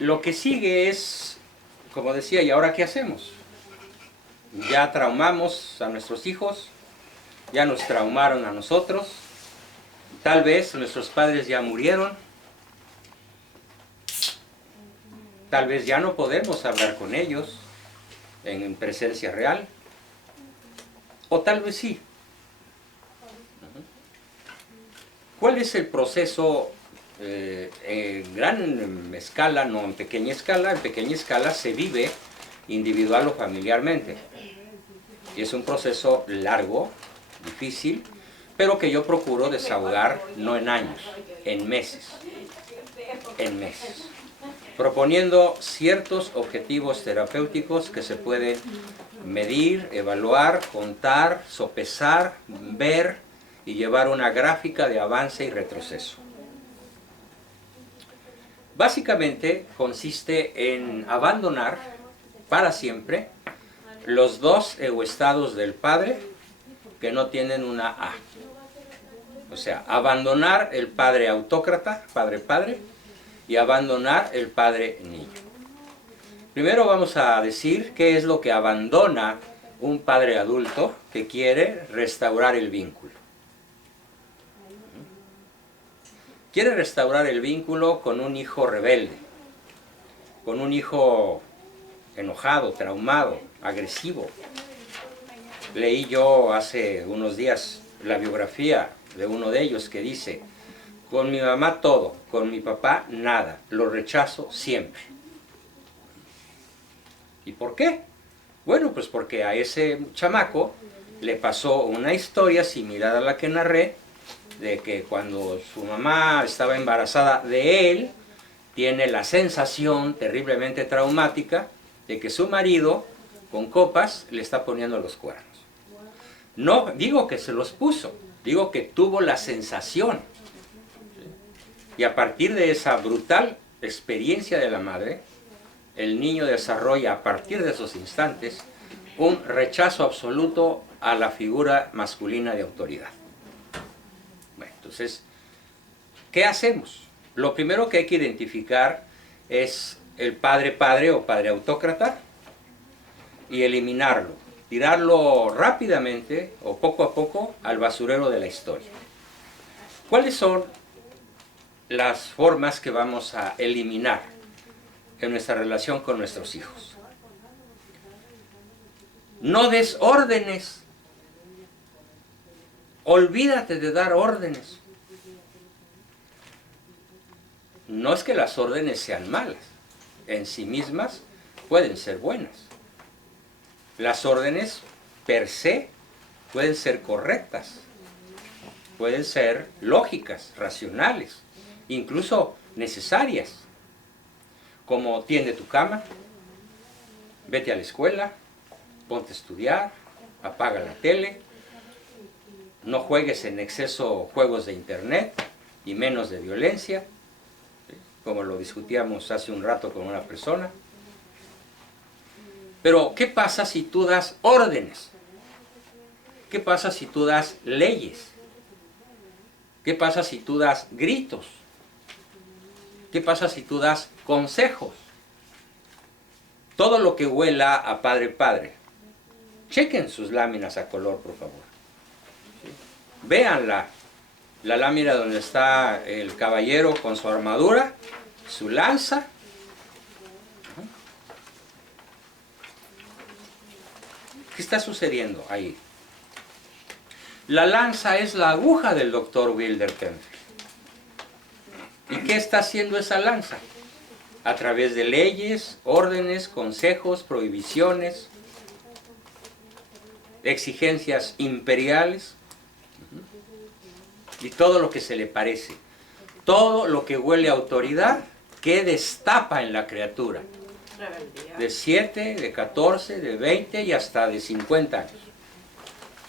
Lo que sigue es, como decía, ¿y ahora qué hacemos? Ya traumamos a nuestros hijos, ya nos traumaron a nosotros, tal vez nuestros padres ya murieron, tal vez ya no podemos hablar con ellos en presencia real, o tal vez sí. ¿Cuál es el proceso en gran escala, no en pequeña escala? En pequeña escala se vive individual o familiarmente. Y es un proceso largo, difícil, pero que yo procuro desahogar no en años, en meses. En meses. Proponiendo ciertos objetivos terapéuticos que se pueden medir, evaluar, contar, sopesar, ver y llevar una gráfica de avance y retroceso. Básicamente consiste en abandonar para siempre los dos egoestados del padre que no tienen una A. O sea, abandonar el padre autócrata, padre-padre, y abandonar el padre-niño. Primero vamos a decir qué es lo que abandona un padre adulto que quiere restaurar el vínculo. Quiere restaurar el vínculo con un hijo rebelde, con un hijo enojado, traumado, agresivo. Leí yo hace unos días la biografía de uno de ellos que dice: con mi mamá todo, con mi papá nada, lo rechazo siempre. ¿Y por qué? Bueno, pues porque a ese chamaco le pasó una historia similar a la que narré, de que cuando su mamá estaba embarazada de él, tiene la sensación terriblemente traumática de que su marido, con copas, le está poniendo los cuernos. No digo que se los puso, digo que tuvo la sensación. Y a partir de esa brutal experiencia de la madre, el niño desarrolla a partir de esos instantes un rechazo absoluto a la figura masculina de autoridad. Bueno, entonces, ¿qué hacemos? Lo primero que hay que identificar es el padre-padre o padre autócrata y eliminarlo, tirarlo rápidamente o poco a poco al basurero de la historia. ¿Cuáles son las formas que vamos a eliminar en nuestra relación con nuestros hijos? No des órdenes. Olvídate de dar órdenes. No es que las órdenes sean malas, en sí mismas pueden ser buenas. Las órdenes per se pueden ser correctas, pueden ser lógicas, racionales, incluso necesarias, como tiende tu cama, vete a la escuela, ponte a estudiar, apaga la tele, no juegues en exceso juegos de internet y menos de violencia, como lo discutíamos hace un rato con una persona. Pero, ¿qué pasa si tú das órdenes? ¿Qué pasa si tú das leyes? ¿Qué pasa si tú das gritos? ¿Qué pasa si tú das consejos? Todo lo que huela a padre-padre. Chequen sus láminas a color, por favor. Vean la lámina donde está el caballero con su armadura, su lanza. ¿Qué está sucediendo ahí? La lanza es la aguja del doctor Wilder Kempfer. ¿Y qué está haciendo esa lanza? A través de leyes, órdenes, consejos, prohibiciones, exigencias imperiales y todo lo que se le parece. Todo lo que huele a autoridad que destapa en la criatura. De 7, de 14, de 20 y hasta de 50 años.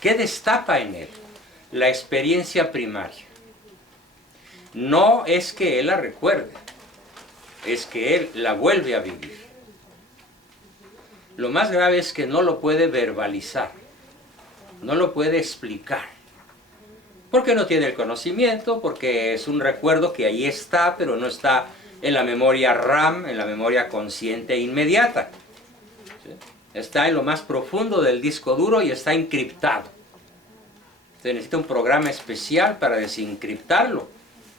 ¿Qué destapa en él? La experiencia primaria. No es que él la recuerde, es que él la vuelve a vivir. Lo más grave es que no lo puede verbalizar, no lo puede explicar. Porque no tiene el conocimiento, porque es un recuerdo que ahí está, pero no está en la memoria RAM, en la memoria consciente inmediata. ¿Sí? Está en lo más profundo del disco duro y está encriptado. Se necesita un programa especial para desencriptarlo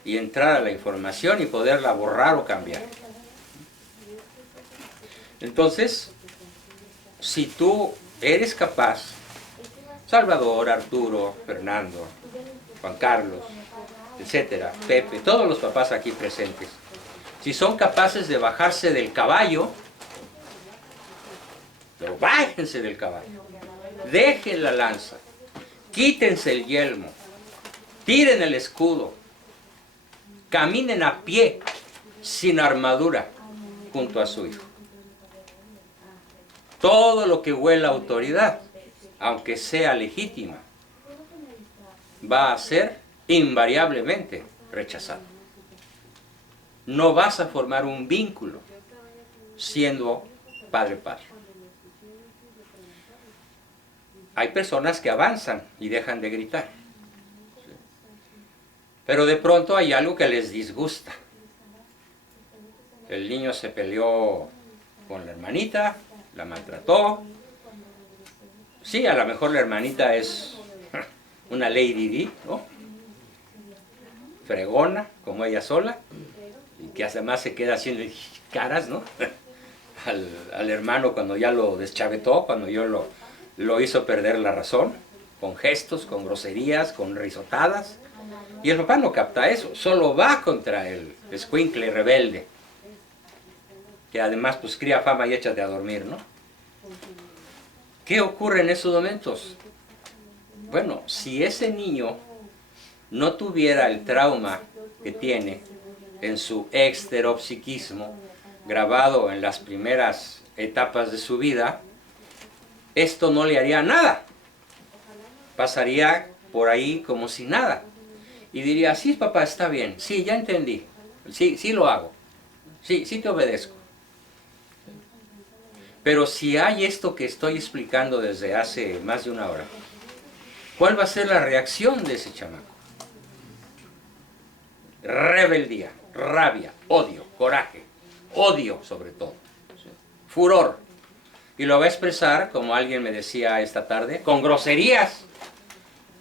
y entrar a la información y poderla borrar o cambiar. Entonces, si tú eres capaz, Salvador, Arturo, Fernando, Juan Carlos, etcétera, Pepe, todos los papás aquí presentes, si son capaces de bajarse del caballo, pero bájense del caballo, dejen la lanza, quítense el yelmo, tiren el escudo, caminen a pie, sin armadura, junto a su hijo. Todo lo que huela a autoridad, aunque sea legítima, va a ser invariablemente rechazado. No vas a formar un vínculo siendo padre-padre. Hay personas que avanzan y dejan de gritar. Pero de pronto hay algo que les disgusta. El niño se peleó con la hermanita, la maltrató. Sí, a lo mejor la hermanita es una Lady Di, ¿no? Fregona, como ella sola, y que además se queda haciendo caras, ¿no? al hermano cuando ya lo deschavetó, cuando yo lo hizo perder la razón, con gestos, con groserías, con risotadas. Y el papá no capta eso, solo va contra el escuincle rebelde, que además pues cría fama y échate a dormir, ¿no? ¿Qué ocurre en esos momentos? Bueno, si ese niño no tuviera el trauma que tiene en su exteropsiquismo, grabado en las primeras etapas de su vida, esto no le haría nada. Pasaría por ahí como si nada. Y diría, sí, papá, está bien, sí, ya entendí, sí, sí lo hago, sí, sí te obedezco. Pero si hay esto que estoy explicando desde hace más de una hora, ¿cuál va a ser la reacción de ese chamaco? Rebeldía, rabia, odio, coraje, odio sobre todo, furor. Y lo va a expresar, como alguien me decía esta tarde, con groserías.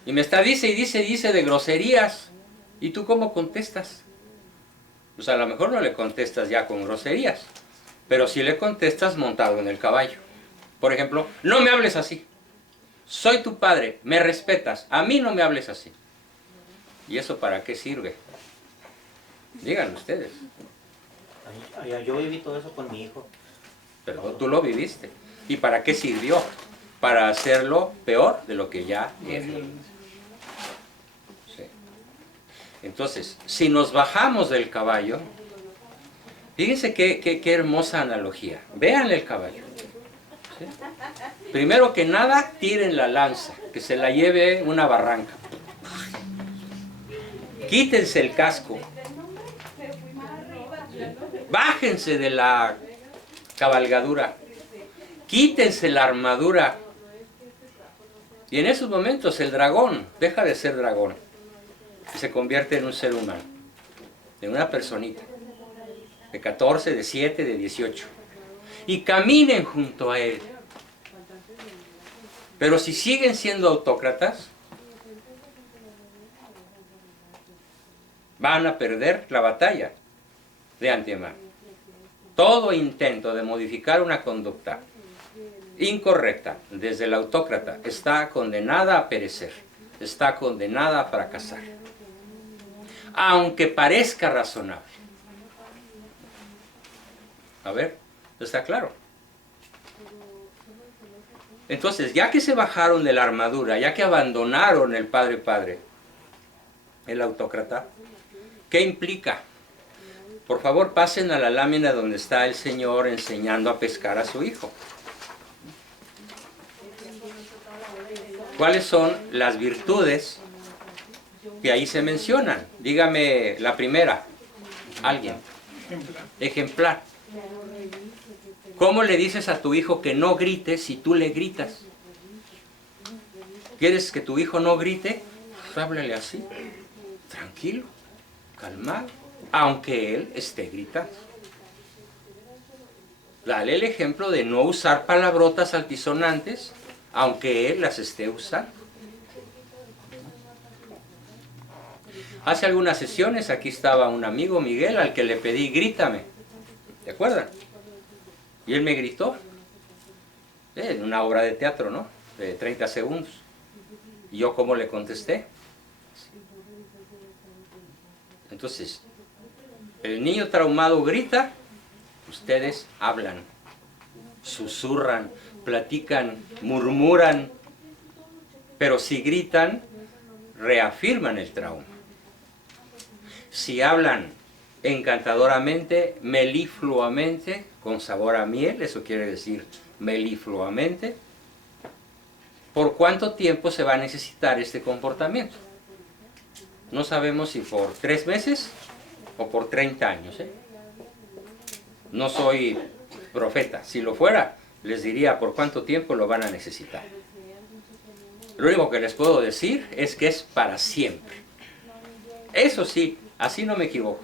Y me está dice de groserías. ¿Y tú cómo contestas? Pues a lo mejor no le contestas ya con groserías, pero sí le contestas montado en el caballo. Por ejemplo, no me hables así. Soy tu padre, me respetas, a mí no me hables así. ¿Y eso para qué sirve? Díganlo ustedes. Yo viví todo eso con mi hijo. Pero tú lo viviste. ¿Y para qué sirvió? Para hacerlo peor de lo que ya era. Sí. Entonces, si nos bajamos del caballo, fíjense qué hermosa analogía. Vean el caballo. ¿Sí? Primero que nada, tiren la lanza, que se la lleve una barranca. Quítense el casco. Bájense de la cabalgadura. Quítense la armadura. Y en esos momentos el dragón deja de ser dragón y se convierte en un ser humano, en una personita de 14, de 7, de 18. Y caminen junto a él. Pero si siguen siendo autócratas, van a perder la batalla de antemano. Todo intento de modificar una conducta incorrecta desde el autócrata está condenada a perecer, está condenada a fracasar, aunque parezca razonable. A ver, ¿está claro? Entonces, ya que se bajaron de la armadura, ya que abandonaron el padre, el autócrata, ¿qué implica? Por favor, pasen a la lámina donde está el Señor enseñando a pescar a su hijo. ¿Cuáles son las virtudes que ahí se mencionan? Dígame la primera. ¿Alguien? Ejemplar. ¿Cómo le dices a tu hijo que no grite si tú le gritas? ¿Quieres que tu hijo no grite? Pues háblale así, tranquilo, calmado, aunque él esté gritando. Dale el ejemplo de no usar palabrotas altisonantes, aunque él las esté usando. Hace algunas sesiones aquí estaba un amigo, Miguel, al que le pedí grítame. ¿Te acuerdan? Y él me gritó. En una obra de teatro, ¿no? De 30 segundos. ¿Y yo cómo le contesté? Entonces, el niño traumado grita, ustedes hablan, susurran, platican, murmuran, pero si gritan, reafirman el trauma. Si hablan encantadoramente, melifluamente, con sabor a miel, eso quiere decir melifluamente, ¿por cuánto tiempo se va a necesitar este comportamiento? No sabemos si por 3 meses o por 30 años. No soy profeta. Si lo fuera, les diría por cuánto tiempo lo van a necesitar. Lo único que les puedo decir es que es para siempre. Eso sí, así no me equivoco.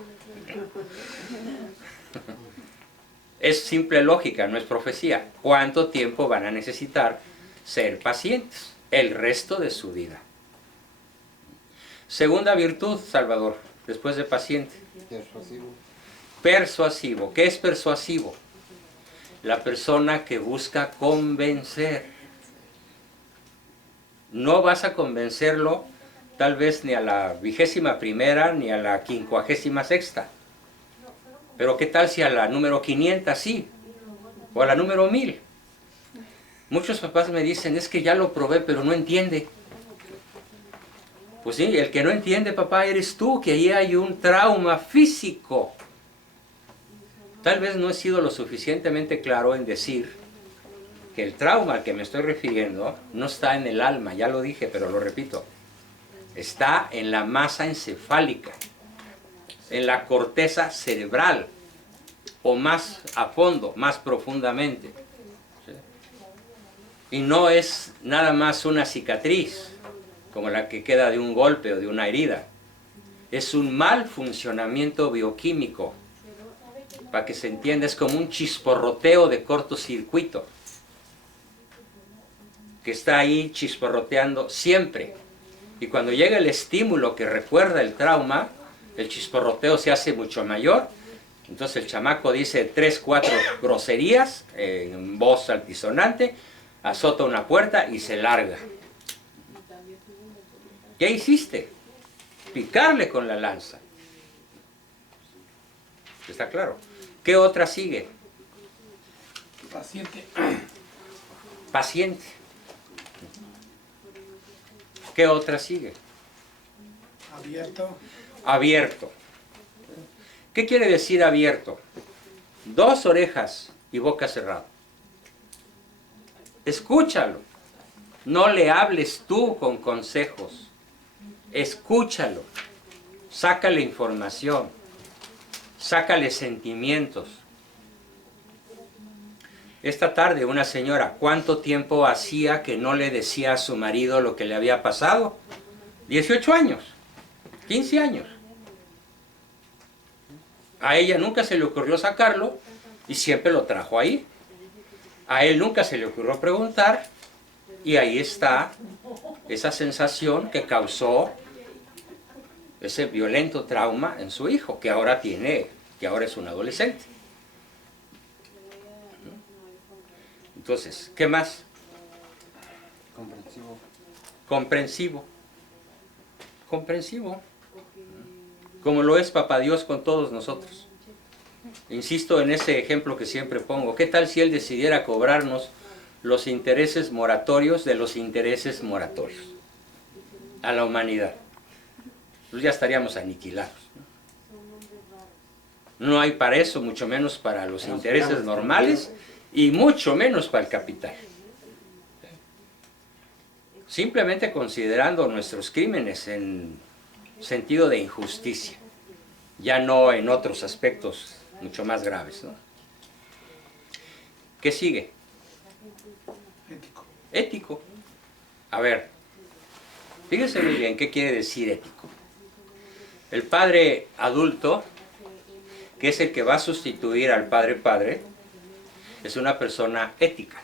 Es simple lógica, no es profecía. ¿Cuánto tiempo van a necesitar ser pacientes? El resto de su vida. Segunda virtud, Salvador, después de paciente. Persuasivo. Persuasivo. ¿Qué es persuasivo? La persona que busca convencer. No vas a convencerlo tal vez ni a la 21ª ni a la 56ª. Pero ¿qué tal si a la número 500 sí? O a la número 1000. Muchos papás me dicen, es que ya lo probé, pero no entiende. Pues sí, el que no entiende, papá, eres tú, que ahí hay un trauma físico. Tal vez no he sido lo suficientemente claro en decir que el trauma al que me estoy refiriendo no está en el alma, ya lo dije, pero lo repito. Está en la masa encefálica, en la corteza cerebral, o más a fondo, más profundamente. ¿Sí? Y no es nada más una cicatriz, como la que queda de un golpe o de una herida. Es un mal funcionamiento bioquímico. Para que se entienda, es como un chisporroteo de cortocircuito, que está ahí chisporroteando siempre. Y cuando llega el estímulo que recuerda el trauma, el chisporroteo se hace mucho mayor. Entonces el chamaco dice 3, 4 groserías en voz altisonante, azota una puerta y se larga. ¿Qué hiciste? Picarle con la lanza. ¿Está claro? ¿Qué otra sigue? Paciente. Paciente. ¿Qué otra sigue? Abierto. Abierto. ¿Qué quiere decir abierto? 2 orejas y boca cerrada. Escúchalo. No le hables tú con consejos. Escúchalo. Sácale información. Sácale sentimientos. Esta tarde una señora, ¿cuánto tiempo hacía que no le decía a su marido lo que le había pasado? 18 años, 15 años. A ella nunca se le ocurrió sacarlo y siempre lo trajo ahí. A él nunca se le ocurrió preguntar y ahí está esa sensación que causó ese violento trauma en su hijo, que ahora es un adolescente. Entonces, ¿qué más? Comprensivo. Comprensivo. Comprensivo. Como lo es Papá Dios con todos nosotros. Insisto en ese ejemplo que siempre pongo. ¿Qué tal si Él decidiera cobrarnos los intereses moratorios de los intereses moratorios a la humanidad? Pues ya estaríamos aniquilados. No hay para eso, mucho menos para los intereses normales y mucho menos para el capital. Simplemente considerando nuestros crímenes en sentido de injusticia, ya no en otros aspectos mucho más graves, ¿no? ¿Qué sigue? Ético. Ético. A ver, fíjense muy bien qué quiere decir ético. El padre adulto que es el que va a sustituir al Padre, es una persona ética.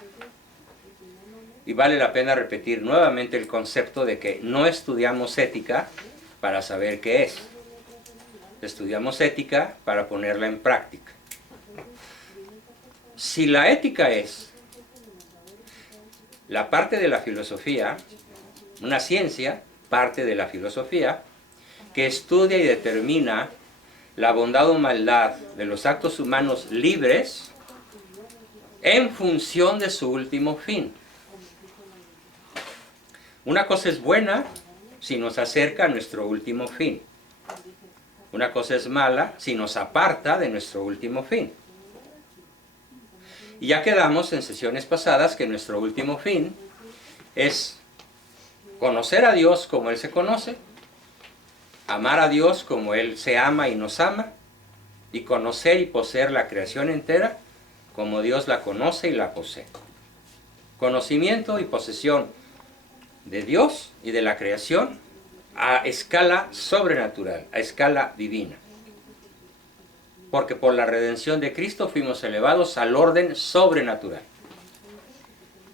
Y vale la pena repetir nuevamente el concepto de que no estudiamos ética para saber qué es. Estudiamos ética para ponerla en práctica. Si la ética es la parte de la filosofía, una ciencia, parte de la filosofía, que estudia y determina la bondad o maldad de los actos humanos libres en función de su último fin. Una cosa es buena si nos acerca a nuestro último fin. Una cosa es mala si nos aparta de nuestro último fin. Y ya quedamos en sesiones pasadas que nuestro último fin es conocer a Dios como Él se conoce, amar a Dios como Él se ama y nos ama, y conocer y poseer la creación entera como Dios la conoce y la posee. Conocimiento y posesión de Dios y de la creación a escala sobrenatural, a escala divina. Porque por la redención de Cristo fuimos elevados al orden sobrenatural.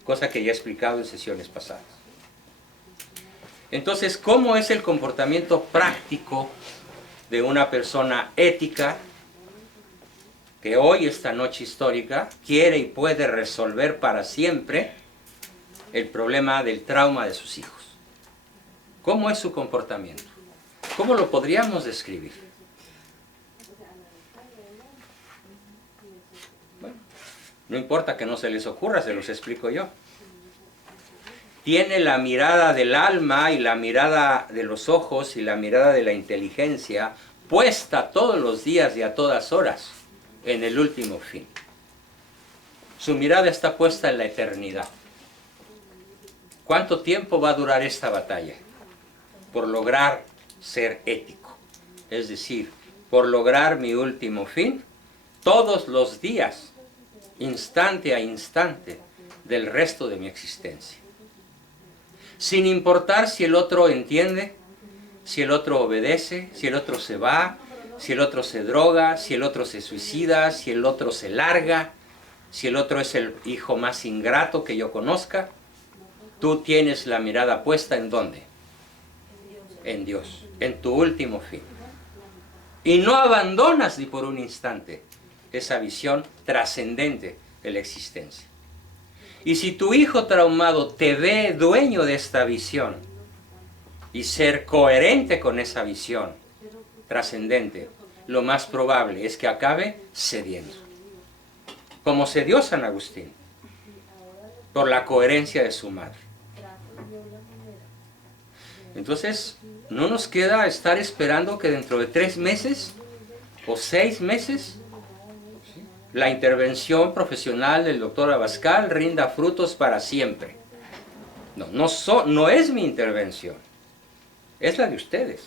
Cosa que ya he explicado en sesiones pasadas. Entonces, ¿cómo es el comportamiento práctico de una persona ética que hoy, esta noche histórica, quiere y puede resolver para siempre el problema del trauma de sus hijos? ¿Cómo es su comportamiento? ¿Cómo lo podríamos describir? Bueno, no importa que no se les ocurra, se los explico yo. Tiene la mirada del alma y la mirada de los ojos y la mirada de la inteligencia puesta todos los días y a todas horas en el último fin. Su mirada está puesta en la eternidad. ¿Cuánto tiempo va a durar esta batalla? Por lograr ser ético. Es decir, por lograr mi último fin, todos los días, instante a instante, del resto de mi existencia. Sin importar si el otro entiende, si el otro obedece, si el otro se va, si el otro se droga, si el otro se suicida, si el otro se larga, si el otro es el hijo más ingrato que yo conozca. Tú tienes la mirada puesta ¿en dónde? En Dios, en tu último fin. Y no abandonas ni por un instante esa visión trascendente de la existencia. Y si tu hijo traumado te ve dueño de esta visión y ser coherente con esa visión trascendente, lo más probable es que acabe cediendo. Como cedió San Agustín, por la coherencia de su madre. Entonces, no nos queda estar esperando que dentro de 3 meses o 6 meses la intervención profesional del doctor Abascal rinda frutos para siempre. No es mi intervención, es la de ustedes.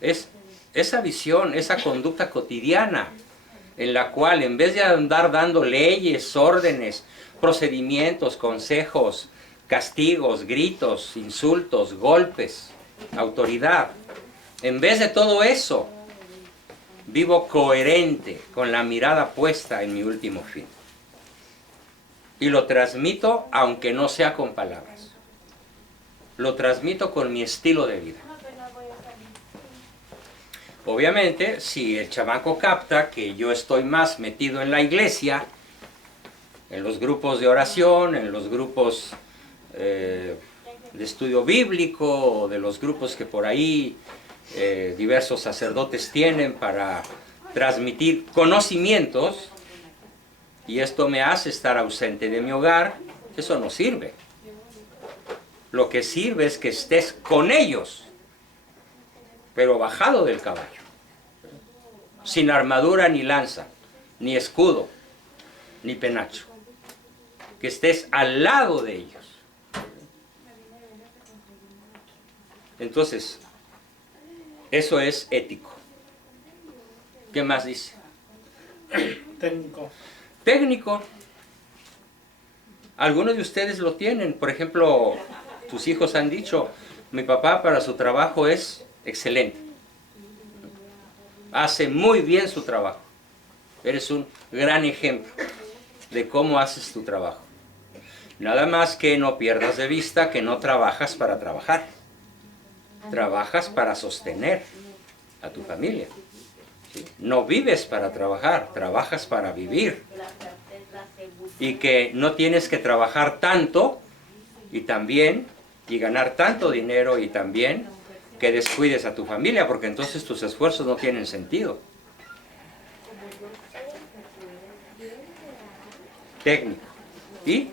Es esa visión, esa conducta cotidiana en la cual en vez de andar dando leyes, órdenes, procedimientos, consejos, castigos, gritos, insultos, golpes, autoridad, en vez de todo eso, vivo coherente con la mirada puesta en mi último fin. Y lo transmito aunque no sea con palabras. Lo transmito con mi estilo de vida. Obviamente, si el chamaco capta que yo estoy más metido en la iglesia, en los grupos de oración, en los grupos de estudio bíblico, o de los grupos que por ahí diversos sacerdotes tienen para transmitir conocimientos, y esto me hace estar ausente de mi hogar, eso no sirve. Lo que sirve es que estés con ellos, pero bajado del caballo, sin armadura ni lanza, ni escudo, ni penacho. Que estés al lado de ellos. Entonces, eso es ético. ¿Qué más dice? Técnico. Técnico. Algunos de ustedes lo tienen. Por ejemplo, tus hijos han dicho, mi papá para su trabajo es excelente. hace muy bien su trabajo. Eres un gran ejemplo de cómo haces tu trabajo. Nada más que no pierdas de vista que no trabajas para trabajar. Trabajas para sostener a tu familia. ¿Sí? No vives para trabajar, trabajas para vivir. Y que no tienes que trabajar tanto y ganar tanto dinero y también que descuides a tu familia, porque entonces tus esfuerzos no tienen sentido. Técnico. ¿Y?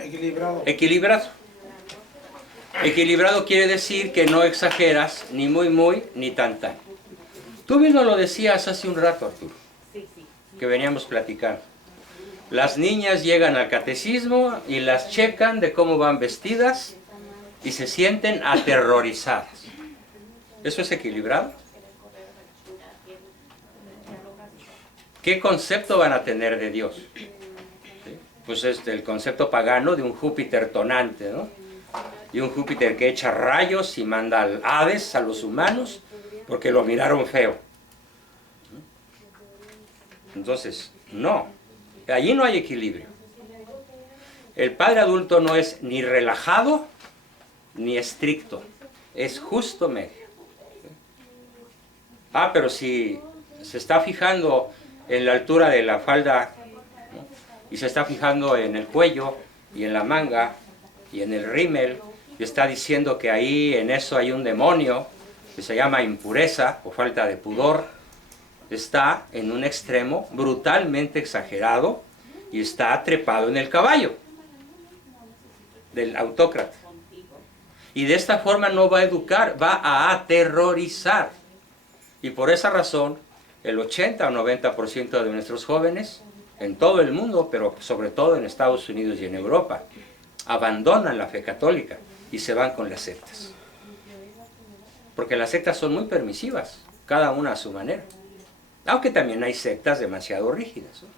Equilibrado. Equilibrado. Equilibrado quiere decir que no exageras ni muy, ni tan. Tú mismo lo decías hace un rato, Arturo, que veníamos platicando. Las niñas llegan al catecismo y las checan de cómo van vestidas y se sienten aterrorizadas. ¿Eso es equilibrado? ¿Qué concepto van a tener de Dios? ¿Sí? Pues es el concepto pagano de un Júpiter tonante, ¿no? Y un Júpiter que echa rayos y manda al Hades a los humanos porque lo miraron feo. Entonces, no, allí no hay equilibrio. El padre adulto no es ni relajado ni estricto, es justo medio. Pero si se está fijando en la altura de la falda, ¿no? Y se está fijando en el cuello y en la manga y en el rímel, y está diciendo que ahí en eso hay un demonio que se llama impureza o falta de pudor, está en un extremo brutalmente exagerado y está trepado en el caballo del autócrata. Y de esta forma no va a educar, va a aterrorizar. Y por esa razón, el 80 o 90% de nuestros jóvenes, en todo el mundo, pero sobre todo en Estados Unidos y en Europa, abandonan la fe católica y se van con las sectas. Porque las sectas son muy permisivas, cada una a su manera. Aunque también hay sectas demasiado rígidas, ¿no?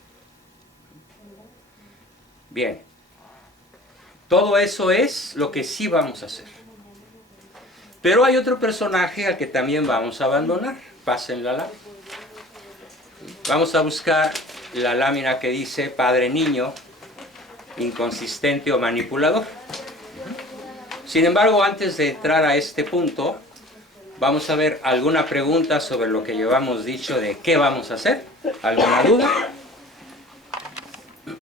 Bien, todo eso es lo que sí vamos a hacer. Pero hay otro personaje al que también vamos a abandonar. Pasen la lámina. Vamos a buscar la lámina que dice padre niño, inconsistente o manipulador. Sin embargo, antes de entrar a este punto, vamos a ver alguna pregunta sobre lo que llevamos dicho de qué vamos a hacer. ¿Alguna duda?